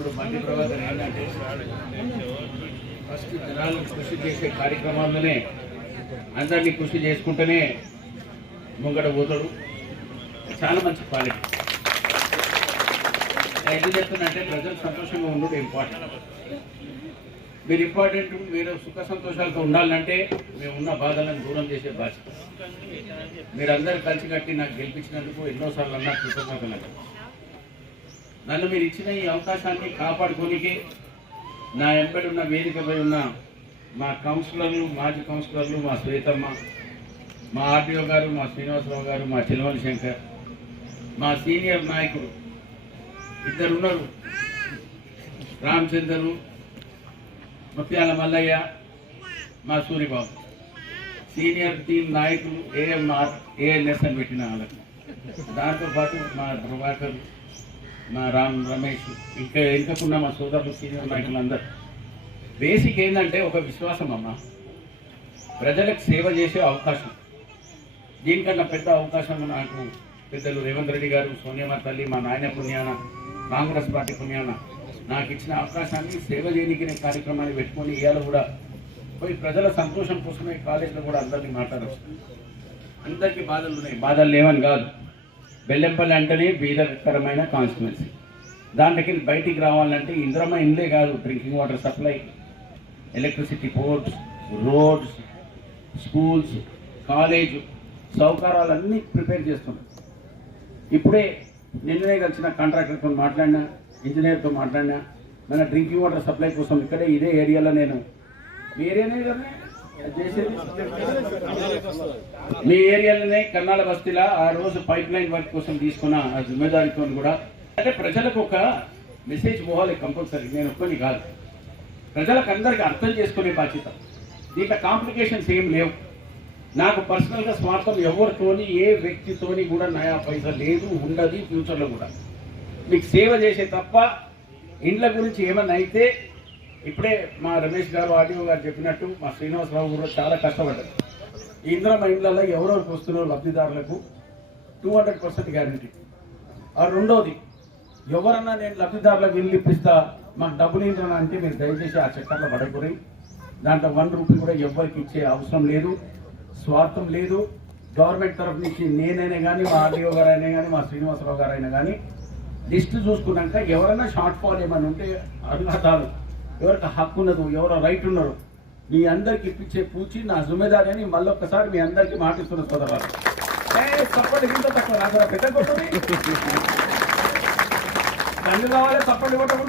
ఇప్పుడు బండి ప్రభాకర్ ఏంటంటే ఫస్ట్ జనాలను కృషి చేసే కార్యక్రమాల్లోనే అందరినీ కృషి చేసుకుంటేనే ముంగట పోతాడు. చాలా మంచి క్వాలిటీ. ఎందుకు చెప్తున్నంటే ప్రజలు సంతోషంగా ఉండడం ఇంపార్టెంట్ మీరు ఇంపార్టెంట్ మీరు సుఖ సంతోషాలతో ఉండాలంటే మేము ఉన్న బాధలను దూరం చేసే బాధ్యత. మీరందరూ కలిసి కట్టి నాకు గెలిపించినందుకు ఎన్నోసార్లు అన్నా కృతజ్ఞతలు. నన్ను మీరు ఇచ్చిన ఈ అవకాశాన్ని కాపాడుకోనికి నా ఎంబడి ఉన్న వేదికపై ఉన్న మా కౌన్సిలర్లు మాజీ కౌన్సిలర్లు మా శ్వేతమ్మ మా ఆర్డీఓ గారు మా శ్రీనివాసరావు గారు మా చిలవలి శంకర్ మా సీనియర్ నాయకుడు ఇద్దరు ఉన్నారు ముత్యాల మల్లయ్య మా సూరిబాబు. సీనియర్ టీం నాయకులు ఏఎంఆర్ ఏఎన్ఎస్ అని పెట్టిన వాళ్ళకు. దాంతోపాటు మా ప్రభాకర్ మా రామ్ రమేష్ ఇంకా వెనుకకున్న మా సోదరులు సీనియర్ నాయకులందరూ. బేసిక్ ఏంటంటే ఒక విశ్వాసం అమ్మ. ప్రజలకు సేవ చేసే అవకాశం. దీనికన్నా పెద్ద అవకాశం నాకు పెద్దలు రేవంత్ రెడ్డి గారు సోనియమ్మ తల్లి మా నాయన పుణ్యాన కాంగ్రెస్ పార్టీ పుణ్యాన నాకు ఇచ్చిన అవకాశాన్ని సేవ చేయడానికి కార్యక్రమాన్ని పెట్టుకొని ఇవాళ కూడా. పోయి ప్రజల సంతోషం కోసమే కాలేజీలో కూడా అందరినీ మాట్లాడచ్చు. అందరికీ బాధలు ఉన్నాయి. బాధలు లేవని కాదు. బెల్లెంపల్లి అంటేనే బీదకరమైన కాన్స్టిట్యున్సీ దాంట్లోకి బయటికి రావాలంటే ఇంద్రమ ఇండ్లే కాదు drinking water supply electricity boards roads schools college సౌకర్యాలన్నీ prepare చేస్తున్నాం. ఇప్పుడే నిన్ననే కలిసిన కాంట్రాక్టర్తో మాట్లాడినా ఇంజనీర్తో మాట్లాడినా మన డ్రింకింగ్ వాటర్ సప్లై కోసం ఇక్కడే ఇదే ఏరియాలో నేను మీ ఏరియానే కదా మీ ఏరియాలోనే కన్నాల బస్తీలో ఆ రోజు పైప్ లైన్ వర్క్ కోసం తీసుకున్న ఆ జిమ్మేదారితో కూడా అంటే ప్రజలకు ఒక మెసేజ్ పోవాలి కంపల్సరీ. నేను ఒక్కని కాదు. ప్రజలకు అందరికీ అర్థం చేసుకునే బాధ్యత. దీంట్లో కాంప్లికేషన్స్ ఏం లేవు. నాకు పర్సనల్గా స్వార్థం ఎవరితోని ఏ వ్యక్తితోని కూడా నయా పైసా లేదు ఉండదు ఫ్యూచర్లో కూడా. మీకు సేవ చేసే తప్ప ఇండ్ల గురించి ఏమన్నా అయితే ఇప్పుడే మా రమేష్ గారు ఆర్డీఓ గారు చెప్పినట్టు మా శ్రీనివాసరావు కూడా చాలా కష్టపడ్డారు. ఈ ఇంద్రమ ఇండ్లలో ఎవరెవరికి వస్తున్నారు లబ్ధిదారులకు? టూ హండ్రెడ్ పర్సెంట్ గ్యారంటీ ఆ రెండోది ఎవరన్నా నేను లబ్ధిదారులకు ఇల్లు ఇప్పిస్తా మాకు డబ్బులు ఏంటన్నా అంటే మీరు దయచేసి ఆ చట్టంలో పడకూరి దాంట్లో వన్ రూపీ కూడా ఎవ్వరికి ఇచ్చే అవసరం లేదు స్వార్థం లేదు. గవర్నమెంట్ తరఫు నుంచి నేనైనా కానీ మా ఆర్డీఓ గారు అయినా కానీ మా శ్రీనివాసరావు గారు అయినా కానీ లిస్ట్ చూసుకున్నాక ఎవరైనా షార్ట్ ఫాల్ ఏమైనా ఉంటే అర్హతాలు ఎవరికి హక్కు ఉన్నదో ఎవరో రైట్ ఉన్నారు మీ అందరికి ఇప్పించే పూచి నా జుమ్మేదారి అని మళ్ళీ ఒక్కసారి మీ అందరికి మాటిస్తున్న సోదరాలు చప్పటి గింత తక్కువ నాకు పెద్ద కొట్టది కన్ను కావాలి చప్పటి కొట్టకుండా